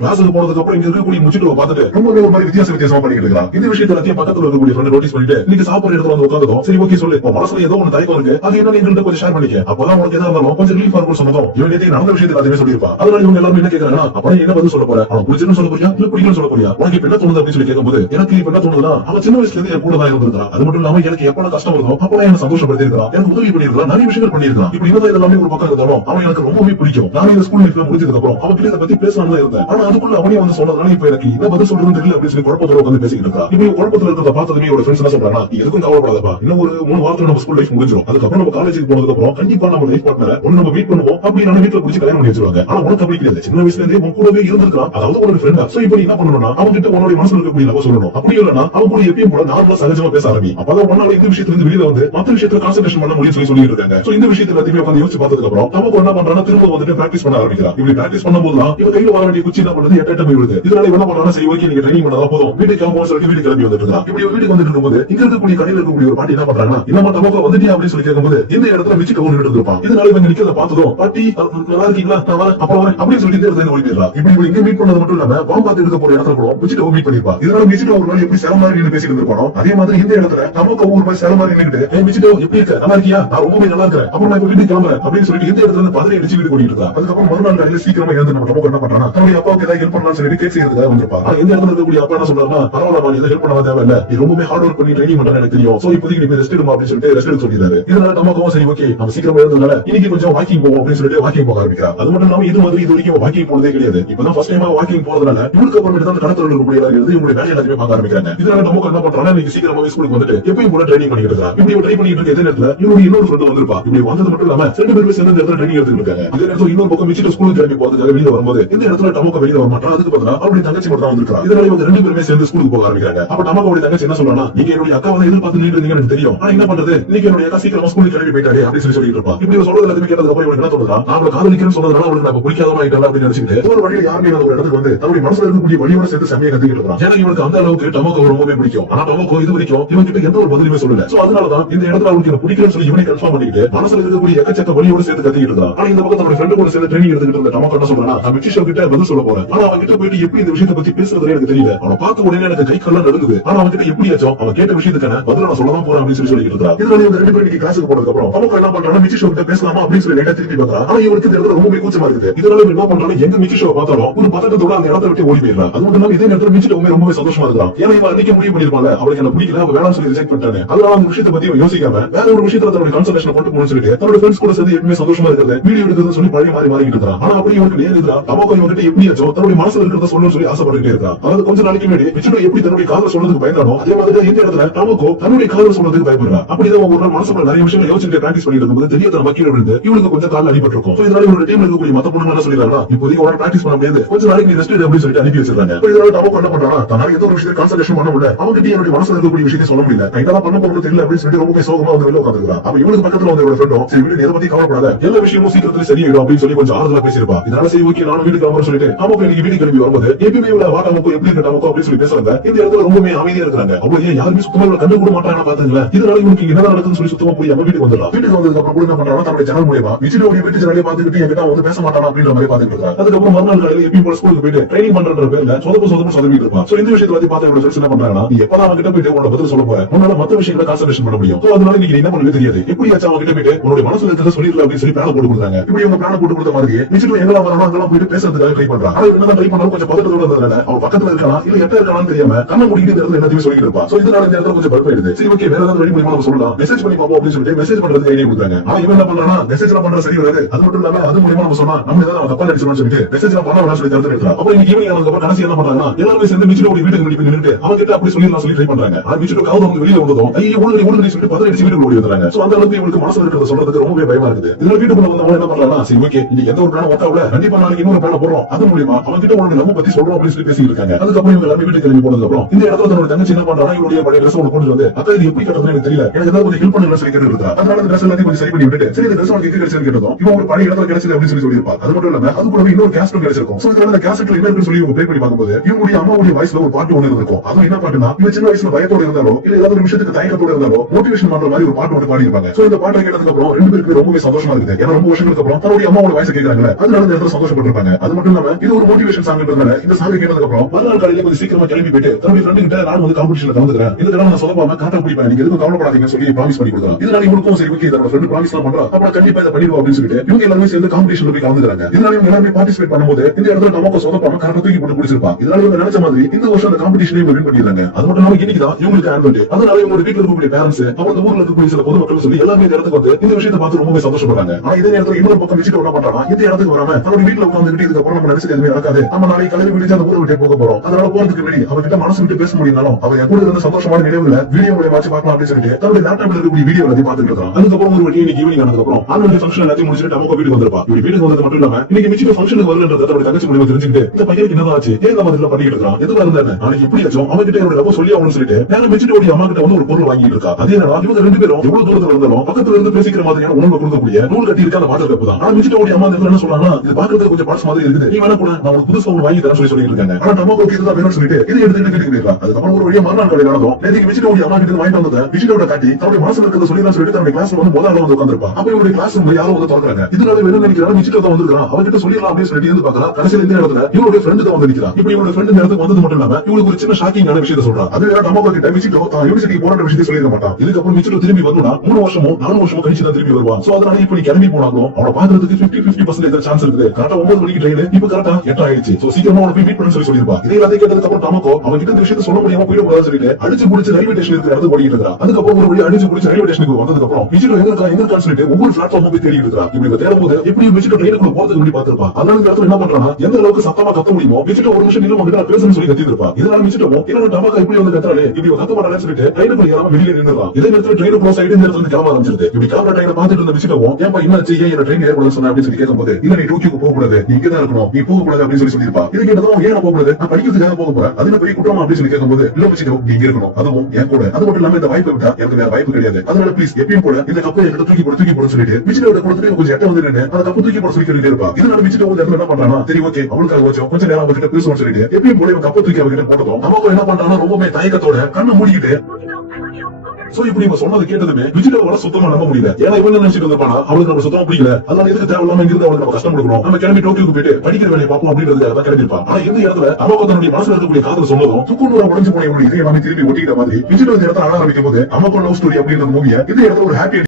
கிளாஸுக்கு போனதுக்கு அப்புறம் இங்க இருக்கக்கூடிய முடிச்சிட்டு பார்த்துட்டு ரொம்பவே ஒரு மாதிரி வித்தியாசமா பண்ணிட்டு இருக்கான். இந்த விஷயத்தை எல்லாத்தையும் பக்கத்துல இருக்கக்கூடிய ஃப்ரெண்ட் நோட்டீஸ் பண்ணிட்டு இன்னைக்கு சாப்பாடு இடத்துல வந்து உட்காந்துடும். சரி ஓகே சொல்லு, மனசுல ஏதோ ஒன்று தயக்கம் இருக்கு, அது என்ன நீங்க கொஞ்சம் ஷேர் பண்ணிக்க, அப்பதான் உனக்கு எதா இருந்தாலும் கொஞ்சம் ரிலீஃப் இருக்கும் சொன்னதும் இவன் நேற்று நடந்த விஷயத்தை அதுவே சொல்லியிருப்பா. அதனால இவங்க எல்லாரும் என்ன கேட்கறாங்கன்னா அப்புறம் என்ன பதில் சொல்ல போற, அவன் பிடிச்சிருன்னு சொல்ல போறியா இல்ல பிடிக்கணும்னு சொல்ல போறியா, உனக்கு இப்ப என்ன தோணுது அப்படின்னு சொல்லி கேட்கும்போது எனக்கு இப்ப என்ன தோணுதுன்னா அவன் சின்ன வயசுல இருந்து என் கூட தான் இருந்திருக்கான். அது மட்டும் இல்லாம எனக்கு எப்ப கஷ்டம் வருதோ அப்பதான் என்ன சந்தோஷப்படுத்தி இருக்கான், எனக்கு உதவி பண்ணிருக்கான், நிறைய விஷயங்கள் பண்ணிருக்கான். இப்ப இன்னும் இதெல்லாமே ஒரு பக்கம் இருந்தாலும் அவன் எனக்கு ரொம்பவே பிடிக்கும். நான் இந்த ஸ்கூல் லைஃப்ல முடிஞ்சதுக்கு அப்புறம் அவன் கிட்ட இதை பத்தி பேசலாம் தான் இருந்தேன். ஆனா அதுக்குள்ள அவனே வந்து சொன்னதுனால இப்ப எனக்கு என்ன பதில் சொல்றதுன்னு தெரியல அப்படின்னு சொல்லி குழப்பத்தோட உட்காந்து பேசிக்கிட்டு இருக்கா. இப்ப குழப்பத்துல இருக்கிறத பார்த்ததுமே ஒரு ஃப்ரெண்ட்ஸ் என்ன சொல்றாங்க, நீ எதுக்கும் கவலைப்படாதப்பா, இன்னும் ஒரு 3 வாரத்துல நம்ம ஸ்கூல் லைஃப் முடிஞ்சிடும். அதுக்கப்புறம் நம்ம காலேஜுக்கு போனதுக்கு அப்புறம் கண்டிப்பா நம்ம லைஃப் பார்ட்னரை ஒன்னு நம்ம மீட் பண்ணுவோம். அப்படி நம்ம வீட்டுல பிடிச்சி கல்யாணம் பண்ணி வச்சிருவாங்க. ஆனா உனக்கு அப்படி கிடையாது, சின்ன வயசுல இருந்தே உன் கூடவே இருந்திருக்கான், அதாவது உனக்கு ஃப்ரெண்டா. சோ இப்ப நீ என்ன பண்ணணும்னா அவங்க கிட்ட உன்னோட மனசுல இருக்கக்கூடிய லவ் சொல்லணும். அப்படி இல்லைன்னா அவங்க கூட எப்பயும் போல நார்மலா சகஜமா பேச ஆரம்பி. அப்பதான் உன்னால இந்த விஷயத்துல இருந்து வெளியில வந்து மற்ற விஷயத்துல கான்சென்ட்ரேஷன் பண்ண முடியும் சொல்லிட்டு இருக்காங்க. சோ இந்த விஷயத்துல எல்லாத்தையுமே உட்காந்து யோசிச்சு பார்த்ததுக்கு அப்புறம் நமக்கு என்ன பண்றானா திரும்ப வந்துட்டு பிராக்டிஸ் பண்ண ஆரம்பிக்கிறான். இப்படி பிராக்டிஸ் பண்ணும்போதுதான் இவன் கையில வர வேண்டிய குச்சி என்ன பண்ணுது எட்ட போய் விடுது. இதனால என்ன பண்றானா சரி ஓகே நீங்க ட்ரைனிங் பண்ணா போதும் வீட்டுக்கு கிளம்புவோம் சொல்லிட்டு வீட்டுக்கு கிளம்பி வந்துட்டு இருக்கான். இப்படி வீட்டுக்கு வந்துட்டு இருக்கும்போது இங்க இருக்கக்கூடிய கடையில இருக்கக்கூடிய ஒரு பாட்டி என்ன பண்றாங்கன்னா இன்னமா நமக்கு வந்துட்டியா அப்படின்னு சொல்லி கேட்கும்போது இந்த இடத்துல மிச்சி கவுன் இருப்பான். இதனால இவங்க நிக்கிறத பார்த்ததும் பாட்டி நல்லா இருக்கீங்களா அப்புறம் அப்படின்னு சொல்லி ஓடிடுறா. இப்படி இங்க மீட் பண்ணது மட்டும் இல்லாம பாம்பாத்து எடுக்க போற இடத்துல கூட மிச்சிட்டு மீட் பண்ணிருப்பா. இதனால மிச்சிட்டு ஒரு நாள் எப்படி சேர மாதிரி பேசிட்டு இருந்திருப்பானோ அதே மாதிரி இந்த இடத்துல நமக்கு ஒரு மாதிரி சேர மாதிரி நின்றுட்டு மிச்சிட்டு எப்படி இருக்க நல்லா இருக்கியா நான் ரொம்பவே நல்லா இருக்கிறேன் அப்புறம் நான் இப்ப வீட்டுக்கு கிளம்புறேன் அப்படின்னு சொல்லிட்டு இந்த இடத்துல இருந்து பதறி அடிச்சு வீடு ஓடிட்டு இருக்கா. அதுக்கப்புறம் மறுநாள் காலையில சீக்கிரமா எழுந்து நம்ம நமக்கு என்ன பண்றானா தன்னுடைய அப்பாவுக்கு ஏதாவது ஹெல்ப் பண்ணலாம்னு சொல்லிட்டு கேக் செய்யறதுக்காக வந்திருப்பா. இந்த இடத்துல இருக்கக்கூடிய அப்பா என்ன சொல்றாருன்னா பரவாயில்ல நீ ஹெல்ப் பண்ண தேவையில்ல, நீ ரொம்பவே ஹார்ட் ஒர்க் பண்ணி ட்ரைனிங் பண்றேன்னு எனக்கு தெரியும். சோ இப்போதைக்கு நீ ரெஸ்ட் எடுமா அப்படின்னு சொல்லிட்டு ரெஸ்ட் எடுக்க சொல்லிடுறாரு. இதனால நமக்கும் சரி ஓகே நம்ம சீக்கிரமா எழுந்ததுனால இன்னைக்கு கொஞ்சம் வாக்கிங் போவோம் அப்படின்னு சொல்லிட்டு வாக்கிங் போக ஆரம்பிக்கிறா. அது மட்டும் இல்லாம இது மாதிரி இது வரைக்கும் வாக்கிங் போனதே கிடையாது. இப்பதான் ஃபர்ஸ்ட் டைமா வாக்கிங் போறதுனால இவருக்கு அப்புறம் தான் கடத்தல் இருக்கக்கூடிய எழுதி இவங்களுடைய வேலை எல்லாத்தையுமே பார்க்க ஆரம்பிக்கிறாங்க. இதனால நமக்கு என்ன பண்றாங்க இன்னைக்கு சீக்கிரமாவே ஸ்கூலுக்கு வந்துட்டு எப்பயும் கூட ட்ரைனிங் பண்ணிட்டு இருக்கா. இப்படி ட்ரை பண்ணிட்டு இருக்க இதே நேரத்துல இவருடைய இன்னொரு ஃப்ரெண்ட் வந்திருப்பா. இப்படி வந்தது மட்டும் இல்லாம 2 பேருமே சேர்ந்து இந்த இடத்துல ட்ரைனிங் எடுத்துட்டு இருக்காங்க. இதே நேரத்துல இன்னொரு பக்கம் மிச்சிட்டு ஸ்கூலுக்கு கிளம்பி போறதுக்காக வெளியில வரும்போது இந்த இடத்துல டமோக்க வெளியில வர மாட்டான். அதுக்கு பதிலா அவருடைய தங்கச்சி மட்டும் தான் வந்திருக்கா. இதனால இவங்க 2 பேருமே சேர்ந்து ஸ்கூலுக்கு போக ஆரம்பிக்கிறாங்க. அப்ப டமோக்கோட தங்கச்சி என்ன சொல்றானா நீங்க என்னுடைய அக்கா வந்து எதிர்பார்த்து நின்று இருந்தீங்கன்னு எனக்கு தெரியும், ஆனா என்ன பண்றது இன்னைக்கு என்னுடைய அக்கா சீக்கிரமா ஸ்கூலுக்கு கிளம்பி போயிட்டாரு அப்படின்னு சொல்லிட்டு இருப்பா. இப்படி சொல்றது எல்லாத்தையுமே கேட்டதுக்கு அப்புறம் இவனுக்கு என்ன தோணுதா நான் அவளை காதலிக்கிறேன்னு சொன்னதுனால அவளுக்கு நான் பிடிக்காதவா ஆயிட்டால அப்படின்னு நினைச்சிட்டு ஒரு வழியில யாருமே ஒரு இடத்துக்கு வந்து தன்னுடைய மனசுல இருக்கக்கூடிய வழியோட சேர்த்து செம்மையை கத்துக்கிட்டு இருக்கான். ஏன்னா இவனுக்கு அந்த அளவுக்கு டமோக்கோ ரொம்பவே பிடிக்கும். ஆனா டமோக்கோ இது வரைக்கும் இவன் கிட்ட எந்த ஒரு பதிலுமே சொல்லல. சோ அதனாலதான் இந்த இடத்துல அவனுக்கு என்ன பிடிக்கலன்னு சொல்லி இவனை கன்ஃபார்ம் பண்ணிட்டு மனசுல இருக்கக்கூடிய எக்கச்சக்க வழியோட சேர்த்து கத்திக்கிட்டு இருக்கான். ஆனா இந்த பக்கம் தன்னுடைய ஃப்ரெண்ட் கூட சேர்ந்து ட்ரைனிங் எடுத்துக்கிட்டு இருந்த டமோக்கோ என்ன சொல்றானா நான் மிச்சி ஷோ கிட்ட பதில் சொல்ல போறேன், ஆனா அவன் கிட்ட போயிட்டு எப்படி இந்த விஷயத்தை பத்தி பேசுறதுன்னு எனக்கு தெரியல, அவனை பார்த்த உடனே எனக்கு கை கல்லாம் நடுங்குது, ஆனா அவன் கிட்ட எப்படியாச்சும் அவன் கேட்ட விஷயத்துக்கான பதில நான் சொல்லதான் போறேன் அப்படின்னு சொல்லிட்டு இருக்கா. இதனால இவங்க 2 பேரும் கிளாஸுக்கு போனதுக்கு அப்புறம் டமோக்கோ என்ன பண்றானா மிச்சி ஷோ கிட்ட பேசலாமா அப்படின்னு சொல்லி லைட்டா திருப்பி பார்த்தா ஆனா இவருக்கு இந்த இடத்துல ரொம்பவே கூச்சமா இருக்குது. இதனால என்ன பண்றானா எங்க மிச்சி ஷோ பார்த்தாலும் ஒரு பதட்டத்தோட அந்த இடத்தை விட்டு ஓடி போயிடுறான். அது மட்டும் இல்லாம இதே நேரத்துல மிச்சிட்டு ரொம்பவே சந்தோஷமா இருக்கான். ஏன்னா இவன் அன்னைக்கு முடிவு பண்ணிருப்பாங்க அவளுக்கு என்ன பிடிக்கல அவன் வேணாம்னு சொல்லி ரிஜெக்ட் பண்ணிட்டானே. அதனால அந்த விஷயத்தை பத்தி யோசிக்காம வேற ஒரு விஷயத்துல தன்னுடைய கான்சன்ட்ரேஷன் போட்டு போகணும்னு சொல்லிட்டு தன்னோட ஃப்ரெண்ட்ஸ் கூட சேர்ந்து எப்பவுமே சந்தோஷமா இருக்கிறது வீடியோ எடுக்கிறதுன்னு சொல்லி பழைய மாறிக்கிட்டு இருக்கான். ஆனா அப்படி இவனுக்கு நேர் எதிரா டமோக்கோ இவன்கிட்ட எப்படியாச்சும் தன்னுடைய மனசுல இருக்கிறத சொல்லணும்னு சொல்லி ஆசைப்பட்டுட்டே இருக்கான். அதாவது கொஞ்ச நாளைக்கு முன்னாடி மிச்சிட்டு எப்படி தன்னுடைய காதல் சொல்றதுக்கு பயந்தானோ அதே மாதிரி இந்த இடத்துல டமோக்கோ தன்னுடைய காதல் சொல்றதுக்கு பயப்படுறான். அப்படிதான் ஒரு நாள் மனசுல நிறைய விஷயங்கள் யோசிச்சுட்டு பிராக்டிஸ் பண்ணிட்டு இருக்கும்போது தெரியாத மக்கள் விழுந்து இவனுக்கு கொஞ்சம் கால் அடிபட்டிருக்கும். இதனால இவங்க டீம்ல இருக்கக்கூடிய மத்த பொண்ணுங்க என்ன சொல்லிடுறாங்க இப்போதைக்கு ஒரு பிராக்டிஸ் பண்ண முடியாது கொஞ்ச நாளைக்கு நீ ரெஸ்ட் எடு அப்படின்னு சொல்லிட்டு அனுப்பி வச்சிருக்காங்க. இதனால டமோக்கோ என்ன பண்றானா தன்னால ஏதோ ஒரு விஷயத்தை கான்சன்ட்ரேஷன் பண்ண முடியல, அவங்ககிட்ட என்னுடைய மனசுல இருக்கக்கூடிய விஷயத்தை சொல்ல முடியல, கைதான் பண்ண போறது தெரியல அப்படின்னு சொல்லிட்டு ரொம்ப சோகமா வந்து வெளில உட்காந்துருக்கான். அப்ப இவனுக்கு பக்கத்துல வந்து ஒரு ஃப்ரெண்டும் சரி வீடு எதை பத்தி கவலைப்படாத எல்லா விஷயமும் சீக்கிரத்துல சரியாயிடும் அப்படின்னு சொல்லி கொஞ்சம் ஆறுதலா பேசியிருப்பா. இதனால சரி ஓகே நானும் வீட்டுக்கு கிளம்புறேன்னு சொல்லிட்டு டமோக்கோ இன்னைக்கு வீட்டுக்கு கிளம்பி வரும்போது எப்பயுமே இவள வா டமோக்கோ எப்படி இருக்க டமோக்கோ அப்படின்னு சொல்லி பேசுறாங்க. இந்த இடத்துல ரொம்பவே அமைதியா இருக்காங்க. அவ்வளவு ஏன் யாருமே சுத்தமா இவளை கண்டு கூட மாட்டாங்க பாத்துங்களா. இதனால இவனுக்கு என்ன நடக்குதுன்னு சொல்லி சுத்தமா போய் அவன் வீட்டுக்கு வந்துடலாம். வீட்டுக்கு வந்ததுக்கு அப்புறம் கூட என்ன பண்றாங்க தன்னுடைய ஜன்னல் மூலமா மிச்சிடோடைய வீட்டு ஜன்னலே பாத்துக்கிட்டு என்கிட்ட வந்து பேச மாட்டானா அப்படின்ற மாதிரி பாத்துட்டு இருக்காங்க. அதுக்கப்புறம் மறுநாள் காலையில எப்பயும் போல ஸ்கூலுக்கு போயிட்டு ட்ரைனிங் பண்ற பேர்ல சொதப்பு சொதப்பிட்டு இருப்பான். சோ இந்த விஷயத்தை பத்தி பார்த்து ஃப்ரெண்ட்ஸ் என்ன பண்றாங்கன்னா நீ எப்பதான் அவன் கிட்ட போயிட்டு உன்னோட பதில் சொல்ல போற உன்னால மத்த விஷயங்களை கான்சன்ட்ரேஷன் பண்ண முடியும். சோ அதனால நீங்க என்ன பண்ணவே தெரியாது எப்படியாச்சும் அவங்க கிட்ட போயிட்டு உன்னோட மனசுல இருக்கிறத சொல்லிடல அப்படின்னு சொல்லி பிளான் போட்டு கொடுத்தாங்க. இப்படி அவங்க பிளான் போட்டு கொடுத்த மாதிரி மிச்சிட்டு எங்கெல்லாம் வரணும் அங்கெல்லாம் போயிட்டு பேசுறதுக்காக ட்ரை பண்றான். ஆனா என்னதான் ட்ரை பண்ணாலும் கொஞ்சம் பதட்டத்தோட இருந்ததுனால அவன் பக்கத்துல இருக்கானா இல்ல எட்ட இருக்கானு தெரியாம கண்ண முடிக்கிட்டு இந்த இடத்துல எல்லாத்தையும் சொல்லிட்டு இருப்பான். சோ இதனால இந்த இடத்துல கொஞ்சம் பல்பாயிடுது. சரி ஓகே வேற ஏதாவது வழி மூலமா நம்ம சொல்லலாம் மெசேஜ் பண்ணி பாப்போம் அப்படின்னு சொல்லிட்டு மெசேஜ் பண்றதுக்கு ஐடியா கொடுத்தாங்க. ஆனா இவன் என்ன பண்றானா மெசேஜ்ல பண்ற சரி வராது, அது மட்டும் இல்லாம அது மூலமா நம்ம சொன்னா நம்ம ஏதாவது தப்பா நடிச்சோம்னு சொல்லிட்டு மெசேஜ்ல பண்ண வேணாம் சொல்லி தடுத்து வைக்கிறான். அப்ப இன்னைக்கு ஈவினிங் ஆனதுக்கு அப்புறம் கடைசி என்ன பண்றாங்கன்னா எல்லாரும் சேர்ந்து மிச்சிடோ வீட்டுக்கு முன்னாடி போய் நின்னுட்டு அவங்க கிட்ட அப்படி சொல்லி ட்ரை பண்றாங்க. ஆனா மிச்சிடோ காவது அவங்க வெளியில வந்ததும் ஐயோ ஊடுருடி சொல்லிட்டு பதறி அடிச்சு வீட்டுக்கு ஓடி வந்தாங்க. சோ அந்த அளவுக்கு இவங்களுக்கு மனசுல இருக்கிறத சொல்றதுக்கு ரொம்பவே பயமா இருக்குது. இதுல வீட்டுக்குள்ள வந்தவங்க என்ன பண்றாங்கன்னா சரி ஓகே இன்னைக்கு எந்த ஒரு பிளான் ஒர்க் ஆகல கண்டிப்பா நாளைக்கு இன்னொரு பிளான் போடுறோம் அது மூலமா அவங்க கிட்ட உனக்கு நம்ம பத்தி சொல்றோம் அப்படின்னு சொல்லி பேசிட்டு இருக்காங்க. அதுக்கப்புறம் இவங்க எல்லாரும் வீட்டுக்கு கிளம்பி போனதுக்கு அப்புறம் இந்த இடத்துல தன்னோட தங்கச்சி என்ன பண்றாங்க இவருடைய பழைய ட்ரெஸ் ஒன்று கொண்டு வந்து அக்கா இது எப்படி கட்டுறதுன்னு எனக்கு தெரியல எனக்கு ஏதாவது கொஞ்சம் ஹெல்ப் பண்ணுங்க சொல்லி கேட்டு இருக்கா. அதனால இந்த ட்ரெஸ் எல்லாத்தையும் கொஞ்சம் சரி பண்ணி விட்டுட்டு சரி இந்த ட்ரெஸ் உனக்கு எங்க கிடைச்சது கேட்டதும் இவன் ஒரு பழைய இடத்துல கிடைச்சது அப்படின்னு சொல்லி சொல்லியிருப்பாங்க. அது மட்டும் இல்லாம அது கூட இன்னொரு கேசட்டும் கிடைச்சிருக்கும். சோ இந்த கேசட்ல என்ன இருக்குன்னு சொல்லி இவங்க ப்ளே பண்ணி பார்க்கும்போது இவங்களுடைய அம்மாவுடைய வாய்ஸ்ல ஒரு பாட்டு ஒன்று இருக்கும். அது என்ன பாட்டுனா இவன் சின்ன வயசுல பயத்தோட இருந்தாலோ இல்ல ஏதாவது ஒரு விஷயத்துக்கு தயக்கத்தோட இருந்தாலோ மோட்டிவேஷன் பண்ற மாதிரி ஒரு பாட்டு ஒன்று பாடி இருப்பாங்க. சோ இந்த பாட்டை கேட்டதுக்கு அப்புறம் 2 பேருக்கு ரொம்பவே சந்தோஷமா இருக்குது. ஏன்னா ரொம்ப வருஷங்களுக்கு அப்புறம் தன்னுடைய அம்மாவோட வாய்ஸ் கேட்கறாங்க. பண்ணிருக்காங்க, அதனால இந்த இடத்துல சந்தோஷப்பட்டிருப்பாங்க. அது மட்டும் இல்லாம இது ஒரு மோட்டிவேஷன் சாங்ன்றதுனால இந்த சாங் கேட்டதுக்கு அப்புறம் மறுநாள் காலையில கொஞ்சம் சீக்கிரமா கிளம்பி போயிட்டு தன்னுடைய ஃப்ரெண்டு கிட்ட நான் வந்து காம்படிஷன்ல கலந்துக்கிறேன், இந்த தடவை நான் சொல்லாம கரெக்டா பிடிப்பேன், நீங்க எதுவும் கவலைப்படாதீங்கன்னு சொல்லி ப்ராமிஸ் பண்ணி கொடுக்குறான். இதனால இவங்களுக்கும் சரி ஓகே இதோட ஃப்ரெண்ட் ப்ராமிஸ் எல்லாம் பண்றா, அப்புறம் கண்டிப்பா இதை பண்ணிடுவோம் அப்படின்னு சொல்லிட்டு இவங்க எல்லாரும் சேர்ந்து காம்படிஷன்ல போய் கலந்துக்கிறாங்க. இதனால இவங்க எல்லாரும் பார்ட்டிசிபேட் பண்ணும்போது இந்த இடத்துல நமக்கு சொதப்பாம கரெக்டா தூக்கி போட்டு பிடிச்சிருப்பான். இதனால இவங்க நினைச்ச மாதிரி இந்த வருஷம் அந்த காம்படிஷனை வின் பண்ணிடுறாங்க. அது மட்டும் இல்லாம இன்னைக்கு தான் இவங்களுக்கு ஆன்வல். அதனால இவங்க வீட்டுல இருக்கக்கூடிய பேரண்ட்ஸ் அப்புறம் இந்த ஊர்ல இருக்கக்கூடிய சில பொதுமக்கள் சொல்லி எல்லாமே இந்த இடத்துக்கு வந்து இந்த விஷயத்தை பார்த்து ரொம்பவே சந்தோஷப்படுறாங்க. ஆனா இதே நேரத்தில் இன்னொரு பக்கம் வச்சுட்டு என்ன பண்றாங்க, இந்த இடத்துக்கு வராம தன்னோட வீட்டுல உட்காந்துட்டு இதுக்கு அப்புறம் நம்ம நினைச்சது எதுவுமே நடக்காது, நம்ம நாளைக்கு கல்வி விடுத்து அந்த ஊரை விட்டு போக போறோம், அதனால போறதுக்கு முன்னாடி அவர்கிட்ட மனசு விட்டு பேச முடியும்னாலும் அவர் என் கூட இருந்த சந்தோஷமான நினைவுல வீடியோ மூலமா பார்க்கலாம் அப்படின்னு சொல்லிட்டு தன்னுடைய லேப்டாப்ல இருக்கக்கூடிய வீடியோ எல்லாத்தையும் பார்த்துட்டு இருக்கான். அதுக்கப்புறம் ஒரு வழி இன்னைக்கு ஈவினிங் ஆனதுக்கு அப்புறம் ஆன்வல் ஃபங்க்ஷன் எல்லாத்தையும் முடிச்சுட்டு நம்ம வீட்டுக்கு வந்திருப்பா. இப்படி வீட்டுக்கு வந்தது மட்டும் இல்லாம இன்னைக்கு மிச்சிட்டு ஃபங்க்ஷனுக்கு வரலன்றத தன்னுடைய தங்கச்சி மூலமா தெரிஞ்சுக்கிட்டு இந்த பையனுக்கு என்ன ஆச்சு, ஏன் இந்த மாதிரி பண்ணிட்டு இருக்கான், எதுவா இருந்தானே நாளைக்கு எப்படி ஆச்சும் அவன் கிட்ட என்னோட சொல்லி ஆகணும்னு சொல்லிட்டு நேரம் மிச்சிட்டு அம்மா கிட்ட வந்து ஒரு பொருள் வாங்கிட்டு இருக்கா. அதே நேரம் இவங்க ரெண்டு பேரும் எவ்வளவு தூரத்துல இருந்தாலும் பக்கத்துல இருந்து பேசிக்கிற மாதிரியான உணவு கொடுக்கக்கூடிய நூல் கட்டி இருக்க அந்த வாட்டர் கப்பு தான். ஆனா மிச்சிட்டு அம்மா என்ன சொல்றாங்கன்னா, இது பாக்குறதுக்கு கொஞ்சம் பழசு மாதிரி இருக்குது, நீ வேணா கூட நான் ஒரு புதுசா ஒன்று வாங்கி தரேன் சொல்லிட்டு இருக்காங்க. ஆனா நமக்கு இதுதான் வேணும்னு சொல்லிட்டு இதை எடுத்துட்டு வீட்டுக்கு போயிருக்கான். அதுக்கப்புறம் ஒரு வழியா மறுநாள் காலையில நடந்தோம். நேற்றுக்கு மிச்சிட்டு அம்மா கிட்ட வாங்கிட்டு வந்ததை மிச்சிட்டோட காட்டி தன்னுடைய மனசுல இருக்கிறத சொல்லி சொல்லிட்டு தன்னுடைய கிளாஸ்ல வந்து முதல்ல வந்து உட்காந்துருப்பான். அப்ப இவருடைய கிளாஸ் ரூம் யாரும் வந்து திறக்கிறாங்க. இதனால என்ன நினைக்கிறாங்க, மிச்சிட்டு தான் வந்திருக்கான், அவர்கிட்ட சொல்லிடலாம் அப்படின்னு சொல்லிட்டு இருந்து பாக்கலாம். கடைசியில் இந்த இடத்துல இவருடைய ஃப்ரெண்டு தான் வந்து நிற்கிறான். இப்படி இவருடைய ஃப்ரெண்டு நேரத்துக்கு வந்தது மட்டும் இல்லாம இவங்களுக்கு ஒரு சின்ன ஷாக்கிங்கான விஷயத்தை சொல்றான். அது நம்ம கிட்ட மிச்சிட்டு தான் யூனிவர்சிட்டி போற விஷயத்தை சொல்லிட மாட்டான். இதுக்கப்புறம் மிச்சிட்டு திரும்பி வரணும்னா 3 வருஷமோ 4 வருஷமோ கழிச்சு தான் திரும்பி வருவான். சோ அதனால இப்ப நீ கிளம்பி போனாலும் அவனை பாக்குறதுக்கு 50% சான்ஸ் இருக்குது. கரெக்டா 9 மணிக்கு ட்ரெயின், இப்ப கரெக்டா 8 ஆயிடுச்சு. சோ சீக்கிரமா அவனை போய் மீட் பண்ண சொல்லிருப்பா. இதே எல்லாத்தையும் கேட்டதுக்கு அப்புறம் நமக்கோ அவன் கிட்ட இந்த விஷயத்தை சொல்ல முடியாம போயிடக்கூடாதுன்னு சொல்லிட்டு அடிச்சு புடிச்சு ரயில்வே ஸ்டேஷன் இருக்கிற இடத்துக்கு ஓடிட்டு இருக்கா. அதுக்கப்புறம் ஒரு வழி அடிச்சு புடிச்சு ரயில்வே ஸ்டேஷனுக்கு வந்ததுக்கு அப்புறம் மிச்சிட்டு எங்க சொல்லிட்டு ஒவ்வொரு பிளாட்ஃபார்மும் போய் தேடி இருக்கா. இப்படி தேடும் போது எப்படி மிச்சிட்டு ட்ரெயினுக்குள்ள போறதுக்கு முன்னாடி பாத்துருப்பா. அதனால இந்த இடத்துல என்ன பண்றானா, எந்த அளவுக்கு சத்தமா கத்த முடியுமோ மிச்சிட்டு ஒரு நிமிஷம் நின்று உங்ககிட்ட பேசணும்னு சொல்லி கத்திட்டு இருப்பா. இதனால மிச்சிட்டு என்னோட டமாக்கா இப்படி வந்து கத்துறாலே இப்படி கத்த மாட்டானு சொல்லிட்டு ட்ரெயினுக்குள்ள ஏறாம வெளியே நின்றுறான். இதே நேரத்துல ட்ரெயின் க்ளோஸ் ஆயிட்டு இந்த இடத்துல கிளம்ப ஆரம்பிச்சிருது. இப்படி கிளம்புற ட்ரெயினை பார்த்துட்டு இருந்த மிச்சிட்டு ஏன்பா என்னாச்சு, ஏன் என்ன ட்ரெயின் ஏறக்கூடாதுன்னு சொன்ன அப்படின்னு சொல்லி கேட்கும்போது, இல்ல நீ டோக்கியோக்கு போக கூடாது, நீ இங்கதான் இருக்கணும், நீ போக கூடாது அப்படின்னு சொல்லியிருப்பா. இது கேட்டதும் ஏன் போக கூடாது, நான் படிக்கிறதுக்காக போக போறேன், அது என்ன பெரிய குற்றமா அப்படின்னு சொல்லி கேட்கும்போது, இல்ல மிச்சிட்டு நீ இங்க இருக்கணும், அதுவும் என் கூட, அது மட்டும் இல்லாம இந்த வாய்ப்பை விட்டா எனக்கு வேற வாய்ப்பு கிடையாது, அதனால பிளீஸ் எப்பயும் போல இந்த கப்பை என்கிட்ட தூக்கி போட சொல்லிட்டு மிச்சிட்டோட கொடுத்துட்டு கொஞ்சம் எட்ட வந்து நின்று அந்த கப்பு தூக்கி போட சொல்லி கேட்டுட்டே இருப்பா. இதனால மிச்சிட்டு ஒரு இடத்துல என்ன பண்றானா, சரி ஓகே அவளுக்காக வச்சோம் கொஞ்சம் நேரம் அவகிட்ட பேசுவோம் சொல்லிட்டு எப்பயும் போல கப்பை தூக்கி அவகிட்ட போட்டதும் நமக்கு என்ன பண்றானா, ரொம்பவே தயக்கத்தோட கண்ணை மூடிக்கிட்டு சோ இப்படி இவங்க சொன்னது கேட்டதுமே விஜிட்டோட சுத்தமா நம்ப முடியல. ஏன்னா இவங்க நினைச்சிட்டு இருப்பானா அவளுக்கு நம்ம சுத்தமா பிடிக்கல, அதனால எதுக்கு தேவையில்லாம இருந்து அவளுக்கு நம்ம கஷ்டம் கொடுக்கணும், நம்ம கிளம்பி டோக்கியோக்கு போயிட்டு படிக்கிற வேலையை பார்ப்போம் அப்படின்றதுக்காக தான் கிளம்பிருப்பான். ஆனா இந்த இடத்துல நமக்கு தன்னுடைய மனசுல இருக்கக்கூடிய காதல் சொன்னதும் துக்குநூறா உடஞ்சு போன இவங்க இதே எல்லாமே திரும்பி ஒட்டிக்கிட்ட மாதிரி விஜிட்டோ இந்த இடத்துல ஆட ஆரம்பிக்கும் போது நமக்கு லவ் ஸ்டோரி அப்படின்ற மூவியை இந்த இடத்துல ஒரு ஹாப்பி